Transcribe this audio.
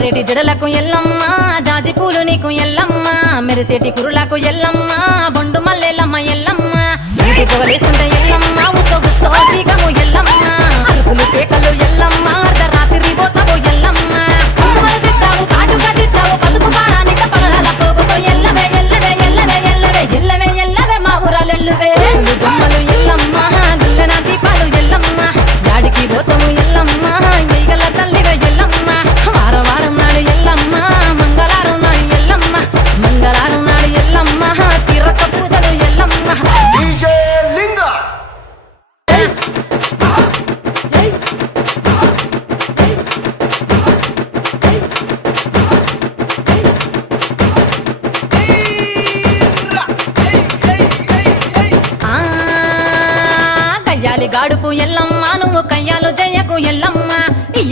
జారేటి జడలకు ఎల్లమ్మ జాజి పూలు నీకు ఎల్లమ్మ మెరిసేటి కురులకు ఎల్లమ్మ బొండు మల్లెలమ్మ ఎల్లమ్మ ఇంటి పొగలేస్తుంటే ఎల్లమ్మ ఉత్సవము ఎల్లమ్మ అరుపులు కేకలు ఎల్లమ్మ అర్ధరాత్రి పోతావు ఎల్లమ్మ కుంకుమలు తిట్టావు కాటుగా తిట్టావు పసుపు పారానిక పగడాల పోగుతో ఎల్లవే ఎల్లవే ఎల్లవే ఎల్లవే ఎల్లవే ఎల్లవే మా ఊరాలెల్లువే బొమ్మలు ఎల్లమ్మ దుల్లన దీపాలు ఎల్లమ్మ యాడికి పోతావు ఎల్లమ్మ వెయ్యగల తల్లివే ఎల్లమ్మ వారం వారం నాడు ఎల్లమ్మ మంగళవారం నాడు ఎల్లమ్మ మంగళవారం నాడు ఎల్లమ్మ తిరక్క పూజలు ఎల్లమ్మ కయ్యాలి గాడుపు ఎల్లమ్మ నువ్వు కయ్యాలు జయ్యకు ఎల్లమ్మ